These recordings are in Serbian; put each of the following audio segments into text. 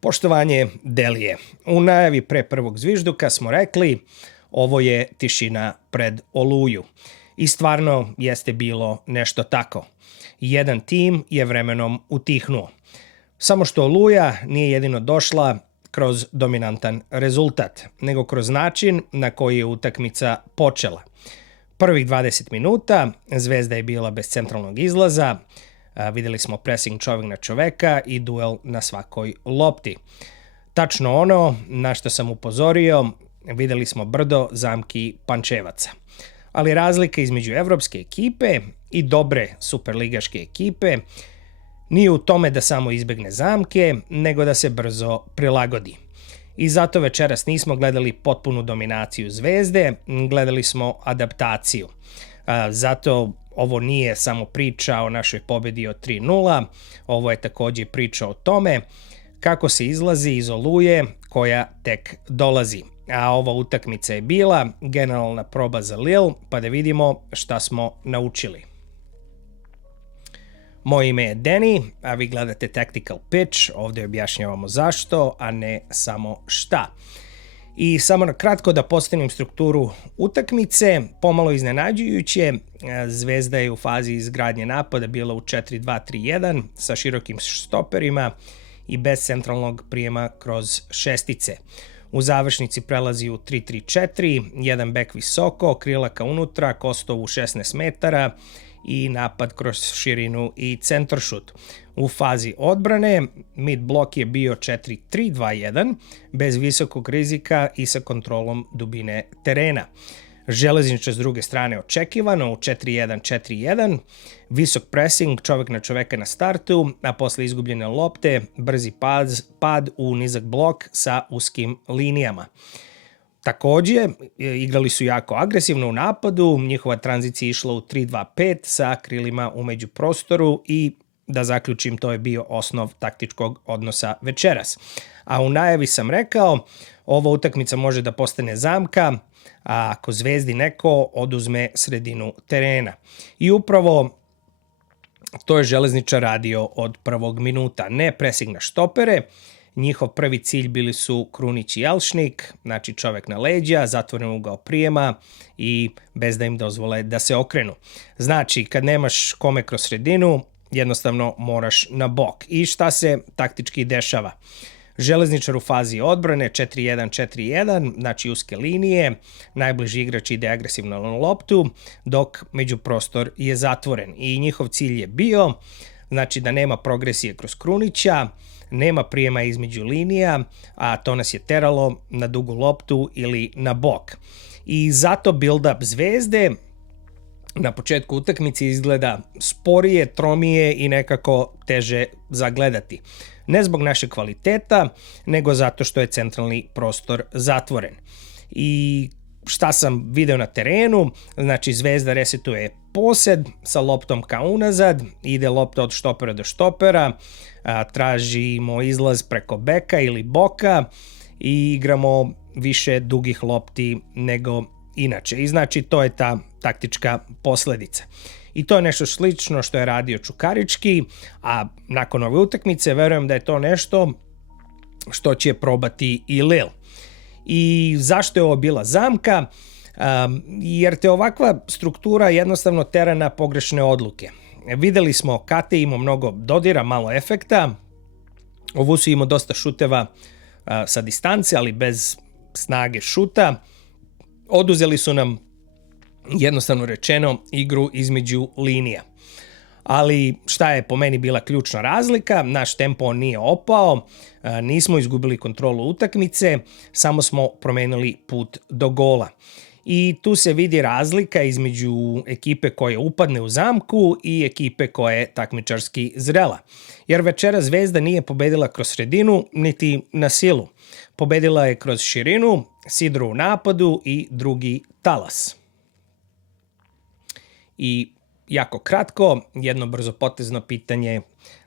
Poštovanje Delije, u najavi pre prvog zvižduka smo rekli ovo je tišina pred Oluju. I stvarno jeste bilo nešto tako. Jedan tim je vremenom utihnuo. Samo što Oluja nije jedino došla kroz dominantan rezultat, nego kroz način na koji je utakmica počela. Prvih 20 minuta Zvezda je bila bez centralnog izlaza, videli smo pressing čovek na čoveka i duel na svakoj lopti. Tačno ono na što sam upozorio, videli smo brdo zamki Pančevaca. Ali razlika između evropske ekipe i dobre superligaške ekipe nije u tome da samo izbegne zamke, nego da se brzo prilagodi. I zato večeras nismo gledali potpunu dominaciju Zvezde, gledali smo adaptaciju. Zato ovo nije samo priča o našoj pobedi od 3:0, ovo je takođe priča o tome kako se izlazi iz Oluje koja tek dolazi. A ova utakmica je bila generalna proba za Lille, pa da vidimo šta smo naučili. Moje ime je Denny, a vi gledate Tactical Pitch, ovdje objašnjavamo zašto, a ne samo šta. I samo na kratko da postavim strukturu utakmice, pomalo iznenađujuće, Zvezda je u fazi izgradnje napada bila u 4-2-3-1 sa širokim štoperima i bez centralnog prijema kroz šestice. U završnici prelazi u 3-3-4, jedan bek visoko, krila ka unutra, Kostov u 16 metara i napad kroz širinu i centaršut. U fazi odbrane mid blok je bio 4-3-2-1 bez visokog rizika i sa kontrolom dubine terena. Železničar s druge strane očekivano u 4-1-4-1, visok pressing, čovek na čoveka na startu, a posle izgubljene lopte brzi pad u nizak blok sa uskim linijama. Takođe, igrali su jako agresivno u napadu, njihova tranzicija išla u 3-2-5 sa krilima u međuprostoru i da zaključim, to je bio osnov taktičkog odnosa večeras. A u najavi sam rekao, ova utakmica može da postane zamka, a ako Zvezdi neko oduzme sredinu terena. I upravo to je Železničar radio od prvog minuta. Ne presing na štopere, njihov prvi cilj bili su Krunić i Alšnik, znači čovek na leđa, zatvoren ugao prijema i bez da im dozvole da se okrenu. Znači, kad nemaš kome kroz sredinu, jednostavno moraš na bok. I šta se taktički dešava? Železničar u fazi odbrane 4-1-4-1, znači uske linije, najbliži igrač ide agresivno na loptu, dok međuprostor je zatvoren. I njihov cilj je bio, znači da nema progresije kroz Krunića, nema prijema između linija, a to nas je teralo na dugu loptu ili na bok. I zato build-up Zvezde na početku utakmice izgleda sporije, tromije i nekako teže zagledati. Ne zbog naše kvaliteta, nego zato što je centralni prostor zatvoren. I šta sam video na terenu, znači Zvezda resetuje posed sa loptom ka unazad, ide lopta od štopera do štopera, tražimo izlaz preko beka ili boka i igramo više dugih lopti nego inače. I znači to je ta taktička posledica. I to je nešto slično što je radio Čukarički, a nakon ove utakmice verujem da je to nešto što će probati i Lille. I zašto je ovo bila zamka? Jer te ovakva struktura jednostavno tera na pogrešne odluke. Videli smo Kate imao mnogo dodira, malo efekta, Ovusu imao dosta šuteva sa distance, ali bez snage šuta. Oduzeli su nam, jednostavno rečeno, igru između linija. Ali šta je po meni bila ključna razlika? Naš tempo nije opao, nismo izgubili kontrolu utakmice, samo smo promenili put do gola. I tu se vidi razlika između ekipe koja upadne u zamku i ekipe koja je takmičarski zrela. Jer večera Zvezda nije pobedila kroz sredinu, niti na silu. Pobedila je kroz širinu, sidru u napadu i drugi talas. I jako kratko, jedno brzopotezno pitanje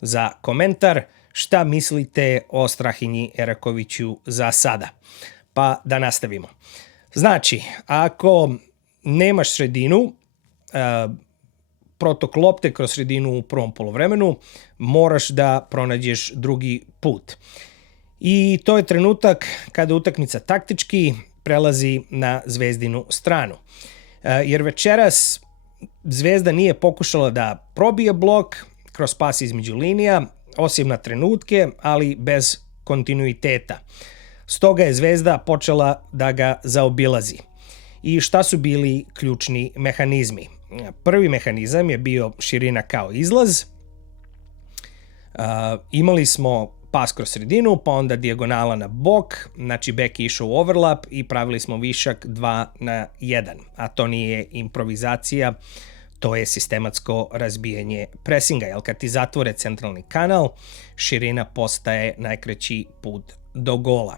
za komentar. Šta mislite o Strahinji Erakoviću za sada? Pa da nastavimo. Znači, ako nemaš sredinu, protok lopte kroz sredinu u prvom poluvremenu, moraš da pronađeš drugi put. I to je trenutak kada utakmica taktički prelazi na Zvezdinu stranu. Jer večeras Zvezda nije pokušala da probije blok kroz pas između linija, osim na trenutke, ali bez kontinuiteta. Stoga je Zvezda počela da ga zaobilazi. I šta su bili ključni mehanizmi? Prvi mehanizam je bio širina kao izlaz. Imali smo pas kroz sredinu, pa onda dijagonala na bok, znači bek je išao u overlap i pravili smo višak 2-1, a to nije improvizacija, to je sistematsko razbijanje presinga, jer kad ti zatvore centralni kanal, širina postaje najkraći put do gola.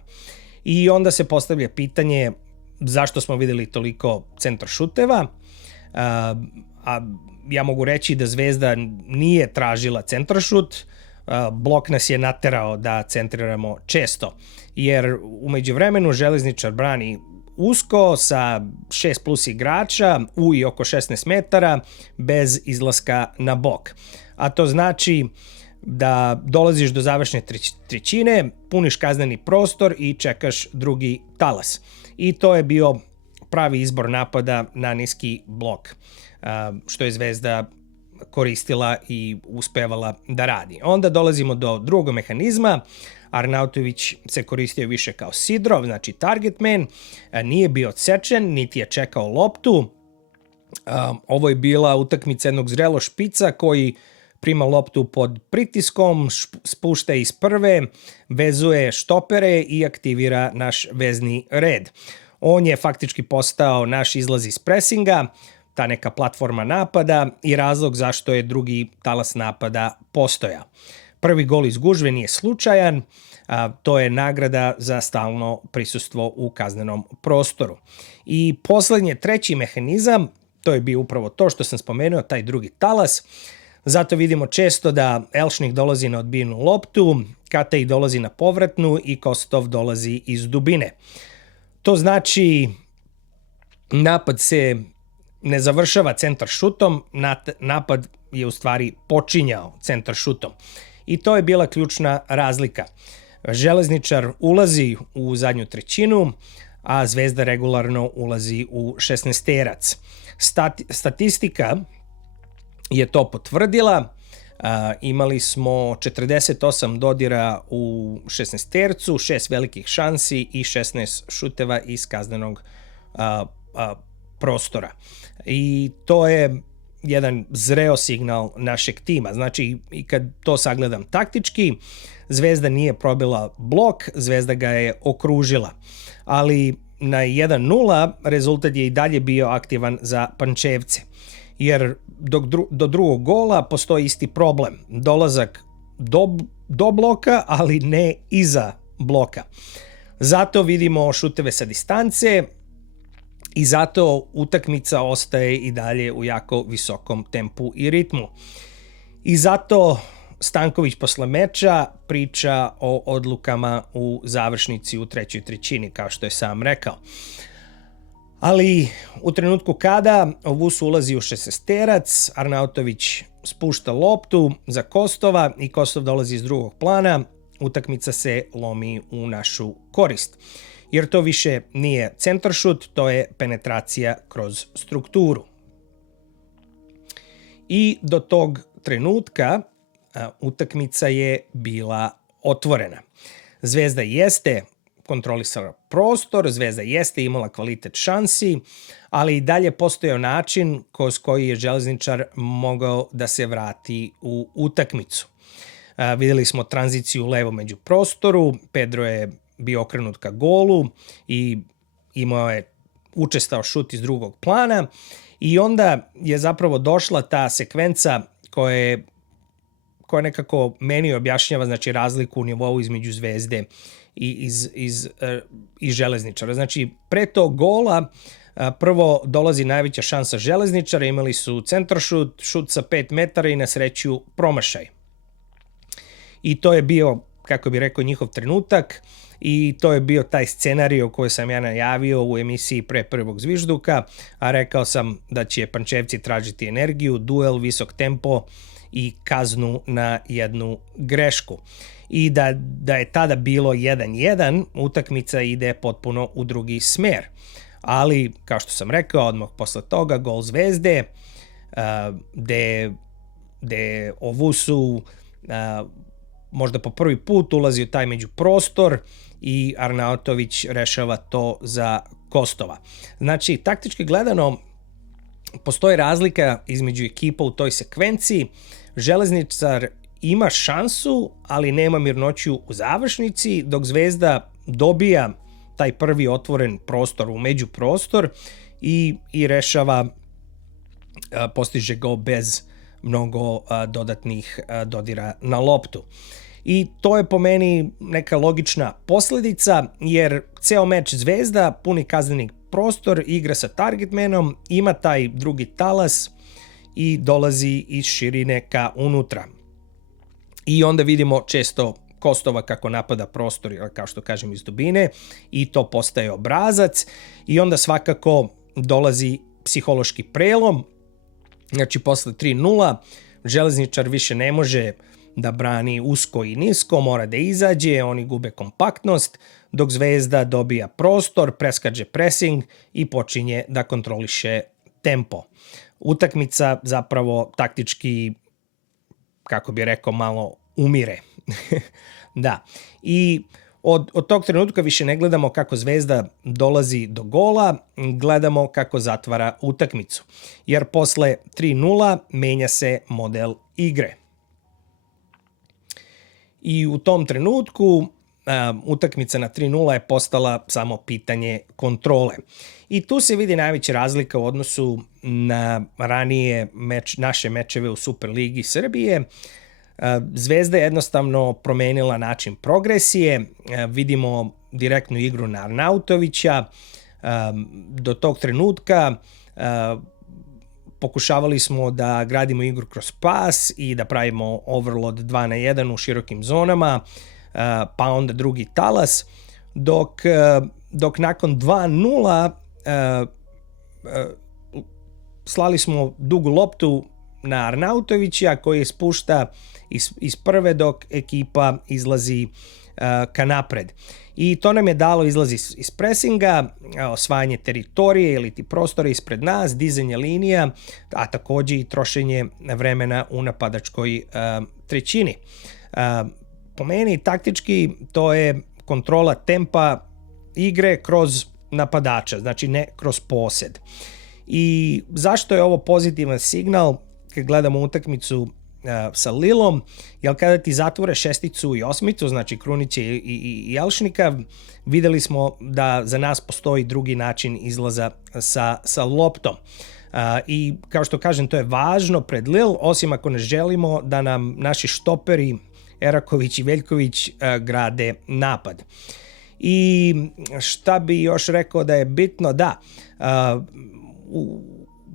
I onda se postavlja pitanje zašto smo videli toliko centaršuteva, a ja mogu reći da Zvezda nije tražila centaršut, blok nas je naterao da centriramo često, jer u međuvremenu Železničar brani usko sa 6 plus igrača u i oko 16 metara bez izlaska na bok. A to znači da dolaziš do završne trećine, puniš kazneni prostor i čekaš drugi talas. I to je bio pravi izbor napada na niski blok, što je Zvezda koristila i uspevala da radi. Onda dolazimo do drugog mehanizma. Arnautović se koristio više kao Sidrov, znači target man, nije bio odsečen, niti je čekao loptu. Ovo je bila utakmica jednog zrelog špica koji prima loptu pod pritiskom, spušta iz prve, vezuje štopere i aktivira naš vezni red. On je faktički postao naš izlaz iz presinga, ta neka platforma napada i razlog zašto je drugi talas napada postojao. Prvi gol iz gužve nije slučajan, to je nagrada za stalno prisustvo u kaznenom prostoru. I poslednje, treći mehanizam, to je bio upravo to što sam spomenuo, taj drugi talas. Zato vidimo često da Elšnik dolazi na odbijenu loptu, Katej dolazi na povratnu i Kostov dolazi iz dubine. To znači napad se ne završava centar šutom, napad je u stvari počinjao centar šutom. I to je bila ključna razlika. Železničar ulazi u zadnju trećinu, a Zvezda regularno ulazi u 16-terac. Statistika je to potvrdila. Imali smo 48 dodira u 16-tercu, 6 velikih šansi i 16 šuteva iz kaznenog prostora. I to je jedan zreo signal našeg tima. Znači, i kad to sagledam taktički, Zvezda nije probila blok, Zvezda ga je okružila. Ali na 1-0 rezultat je i dalje bio aktivan za Pančevce. Jer do drugog gola postoji isti problem. Dolazak do bloka, ali ne iza bloka. Zato vidimo šuteve sa distance i zato utakmica ostaje i dalje u jako visokom tempu i ritmu. I zato Stanković posle meča priča o odlukama u završnici u trećoj trećini, kao što je sam rekao. Ali u trenutku kada Ovus ulazi u 16-terac, Arnautović spušta loptu za Kostova i Kostov dolazi iz drugog plana, utakmica se lomi u našu korist. Jer to više nije centaršut, to je penetracija kroz strukturu. I do tog trenutka utakmica je bila otvorena. Zvezda jeste kontrolisala prostor, Zvezda jeste imala kvalitet šansi, ali i dalje postojao način kroz koji je Železničar mogao da se vrati u utakmicu. Videli smo tranziciju levo među prostoru, Pedro je bio okrenut ka golu i imao je učestao šut iz drugog plana i onda je zapravo došla ta sekvenca koja nekako meni objašnjava, znači, razliku u nivou između Zvezde i iz Železničara. Znači, pre tog gola prvo dolazi najveća šansa Železničara, imali su centaršut, šut sa 5 metara i na sreću promašaj. I to je bio kako bi rekao, njihov trenutak i to je bio taj scenario koji sam ja najavio u emisiji pre prvog zvižduka, a rekao sam da će Pančevci tražiti energiju, duel, visok tempo i kaznu na jednu grešku. I da je tada bilo 1-1, utakmica ide potpuno u drugi smer. Ali, kao što sam rekao, odmah posle toga gol Zvezde, gde Owusu možda po prvi put ulazi u taj međuprostor i Arnautović rešava to za Kostova. Znači, taktički gledano, postoji razlika između ekipa u toj sekvenciji. Železničar ima šansu, ali nema mirnoću u završnici, dok Zvezda dobija taj prvi otvoren prostor u međuprostor i rešava, postiže go bez mnogo dodatnih dodira na loptu. I to je po meni neka logična posledica, jer ceo meč Zvezda puni kazneni prostor, igra sa targetmanom, ima taj drugi talas i dolazi iz širine ka unutra. I onda vidimo često Kostova kako napada prostor, kao što kažem, iz dubine, i to postaje obrazac i onda svakako dolazi psihološki prelom. Znači, posle 3-0 železničar više ne može da brani usko i nisko, mora da izađe, oni gube kompaktnost, dok Zvezda dobija prostor, preskače pressing i počinje da kontroliše tempo. Utakmica zapravo taktički, kako bi rekao, malo umire. Da. I od tog trenutka više ne gledamo kako Zvezda dolazi do gola, gledamo kako zatvara utakmicu. Jer posle 3-0 menja se model igre. I u tom trenutku utakmica na 3-0 je postala samo pitanje kontrole. I tu se vidi najveća razlika u odnosu na ranije naše mečeve u Superligi Srbije. Zvezda je jednostavno promenila način progresije, vidimo direktnu igru na Arnautovića. Do tog trenutka pokušavali smo da gradimo igru kroz pas i da pravimo overload 2-1 u širokim zonama, pa onda drugi talas, dok nakon 2-0 slali smo dugu loptu na Arnautovića koji je spušta iz prve dok ekipa izlazi ka napred. I to nam je dalo izlazi iz presinga, osvajanje teritorije ili ti prostora ispred nas, dizanje linija, a takođe i trošenje vremena u napadačkoj trećini. Po meni taktički to je kontrola tempa igre kroz napadača, znači ne kroz posed. I zašto je ovo pozitivan signal kad gledamo utakmicu sa Lilom, jer kada ti zatvore šesticu i osmicu, znači Krunića i Jelšnika, videli smo da za nas postoji drugi način izlaza sa loptom. I kao što kažem, to je važno pred Lil, osim ako ne želimo da nam naši štoperi Eraković i Veljković grade napad. I šta bi još rekao da je bitno? Da,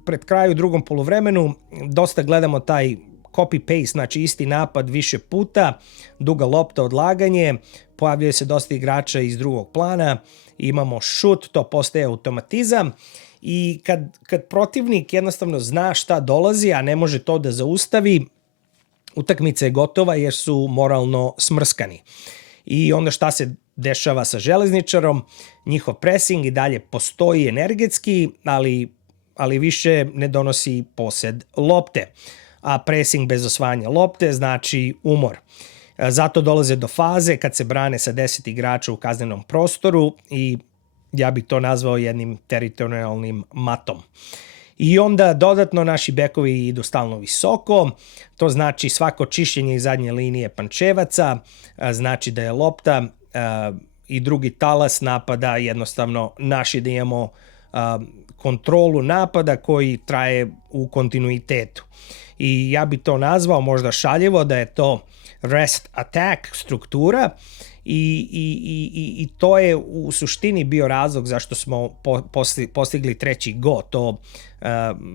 pred kraju drugom poluvremenu dosta gledamo taj copy-paste, znači isti napad više puta, duga lopta, odlaganje, pojavljuje se dosta igrača iz drugog plana, imamo šut, to postaje automatizam i kad protivnik jednostavno zna šta dolazi, a ne može to da zaustavi, utakmica je gotova jer su moralno smrskani. I onda šta se dešava sa železničarom? Njihov pressing i dalje postoji energetski, ali više ne donosi posed lopte. A pressing bez osvajanja lopte znači umor. Zato dolaze do faze kad se brane sa 10 igrača u kaznenom prostoru i ja bih to nazvao jednim teritorijalnim matom. I onda dodatno naši bekovi idu stalno visoko, to znači svako čišćenje iz zadnje linije Pančevaca, znači da je lopta i drugi talas napada jednostavno naši, da imamo kontrolu napada koji traje u kontinuitetu. I ja bi to nazvao možda šaljivo da je to rest attack struktura i to je u suštini bio razlog zašto smo postigli treći go. To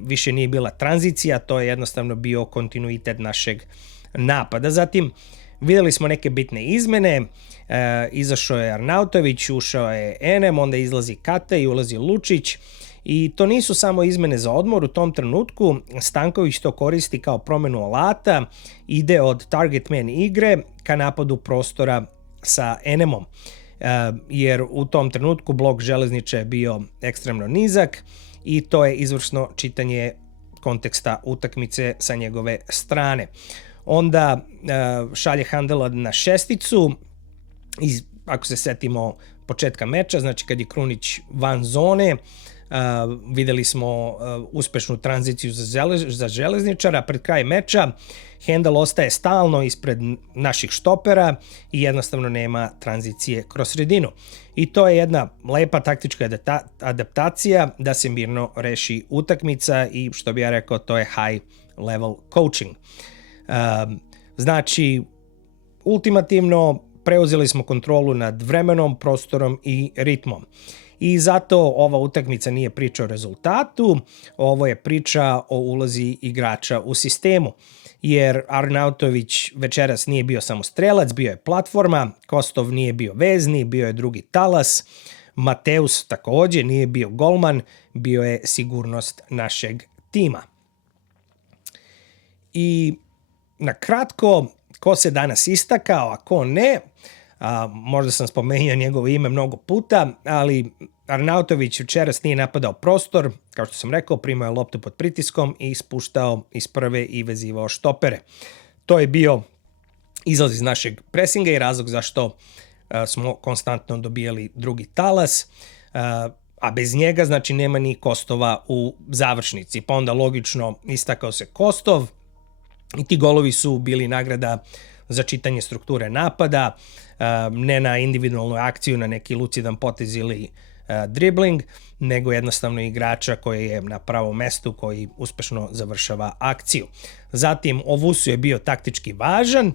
više nije bila tranzicija, to je jednostavno bio kontinuitet našeg napada. Zatim Vidjeli smo neke bitne izmene, izašao je Arnautović, ušao je Enem, onda izlazi Kata i ulazi Lučić. I to nisu samo izmene za odmor u tom trenutku, Stanković to koristi kao promjenu alata, ide od target man igre ka napadu prostora sa Enemom, jer u tom trenutku blok Železniče je bio ekstremno nizak i to je izvrsno čitanje konteksta utakmice sa njegove strane. Onda šalje Handela na šesticu i ako se setimo početka meča, znači kad je Krunić van zone, videli smo uspešnu tranziciju za Železničara. Pred kraj meča Handel ostaje stalno ispred naših štopera i jednostavno nema tranzicije kroz sredinu. I to je jedna lepa taktička adaptacija da se mirno reši utakmica i što bi ja rekao, to je high level coaching. Znači, ultimativno preuzeli smo kontrolu nad vremenom, prostorom i ritmom. I zato ova utakmica nije priča o rezultatu, ovo je priča o ulozi igrača u sistemu. Jer Arnautović večeras nije bio samo strelac, bio je platforma, Kostov nije bio vezni, bio je drugi talas, Mateus također nije bio golman, bio je sigurnost našeg tima. I na kratko, ko se danas istakao, a ko ne, možda sam spomenuo njegovo ime mnogo puta, ali Arnautović večeras nije napadao prostor, kao što sam rekao, primao je loptu pod pritiskom i spuštao iz prve i vezivao štopere. To je bio izlaz iz našeg presinga i razlog zašto smo konstantno dobijali drugi talas, a bez njega znači nema ni Kostova u završnici. Pa onda logično istakao se Kostov i ti golovi su bili nagrada za čitanje strukture napada, ne na individualnu akciju, na neki lucidan potez ili dribling, nego jednostavno igrača koji je na pravom mestu, koji uspešno završava akciju. Zatim, Ovusu je bio taktički važan,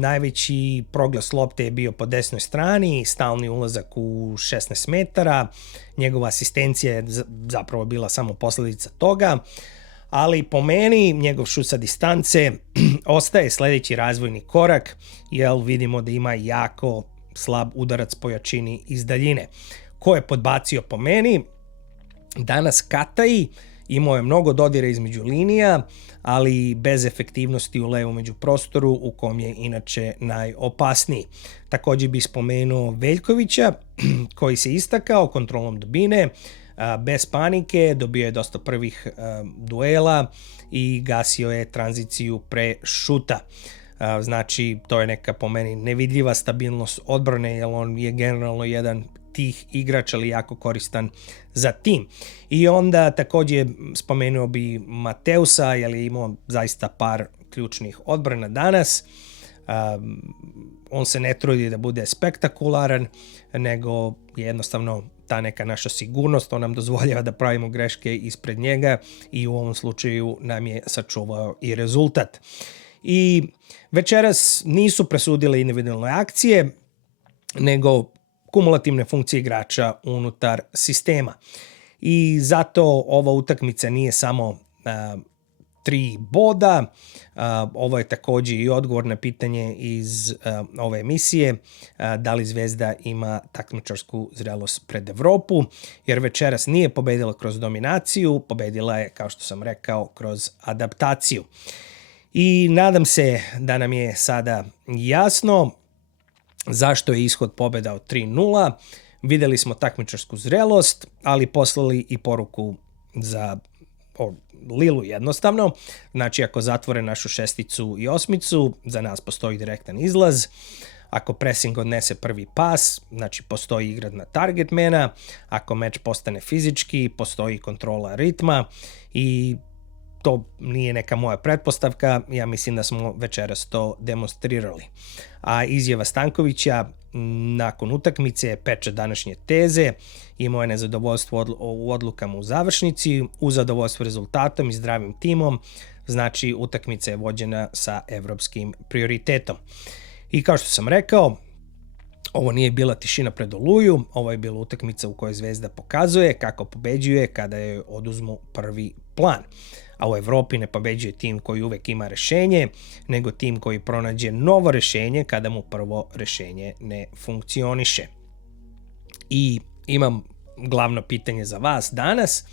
najveći proglas lopte je bio po desnoj strani, stalni ulazak u 16 metara, njegova asistencija je zapravo bila samo posljedica toga, ali po meni njegov šut sa distance ostaje sljedeći razvojni korak, jer vidimo da ima jako slab udarac po jačini iz daljine. Ko je podbacio po meni? Danas Katai, imao je mnogo dodira između linija, ali bez efektivnosti u levom međuprostoru u kom je inače najopasniji. Također bih spomenuo Veljkovića koji se istakao kontrolom dubine, bez panike, dobio je dosta prvih duela i gasio je tranziciju pre šuta. Znači, to je neka po meni nevidljiva stabilnost odbrane, jer on je generalno jedan tih igrača, ali jako koristan za tim. I onda također spomenuo bi Mateusa, jer je imao zaista par ključnih odbrana danas. On se ne trudi da bude spektakularan, nego je jednostavno ta neka naša sigurnost, on nam dozvoljava da pravimo greške ispred njega i u ovom slučaju nam je sačuvao i rezultat. I večeras nisu presudile individualne akcije, nego kumulativne funkcije igrača unutar sistema. I zato ova utakmica nije samo 3 boda, ovo je također i odgovor na pitanje iz ove emisije, da li Zvezda ima takmičarsku zrelost pred Evropu, jer večeras nije pobedila kroz dominaciju, pobedila je, kao što sam rekao, kroz adaptaciju. I nadam se da nam je sada jasno zašto je ishod pobjeda od 3-0. Vidjeli smo takmičarsku zrelost, ali poslali i poruku za Lilu jednostavno. Znači, ako zatvore našu šesticu i osmicu, za nas postoji direktan izlaz. Ako pressing odnese prvi pas, znači postoji igra na targetmana. Ako meč postane fizički, postoji kontrola ritma i to nije neka moja pretpostavka, ja mislim da smo večeras to demonstrirali. A izjava Stankovića nakon utakmice je pečat današnje teze, imao je nezadovoljstvo u odlukama u završnici, uz zadovoljstvo rezultatom i zdravim timom, znači utakmica je vođena sa evropskim prioritetom. I kao što sam rekao, ovo nije bila tišina pred Oluju, ovo je bila utakmica u kojoj Zvezda pokazuje kako pobeđuje kada joj oduzmu prvi plan. a u Evropi ne pobeđuje tim koji uvek ima rešenje, nego tim koji pronađe novo rešenje kada mu prvo rešenje ne funkcioniše. I imam glavno pitanje za vas danas.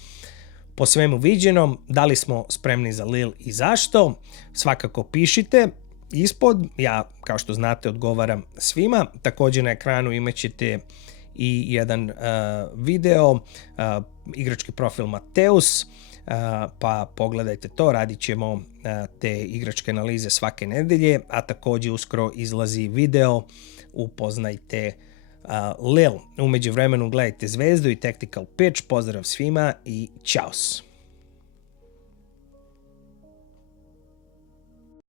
Po svemu viđenom, da li smo spremni za Lille i zašto? Svakako pišite ispod. Ja, kao što znate, odgovaram svima. Također na ekranu imat ćete i jedan video, igrački profil Mateus, pa pogledajte to, radit ćemo te igračke analize svake nedelje, a također uskoro izlazi video, upoznajte Lille. U međuvremenu gledajte Zvezdu i Tactical Pitch, pozdrav svima i čaos!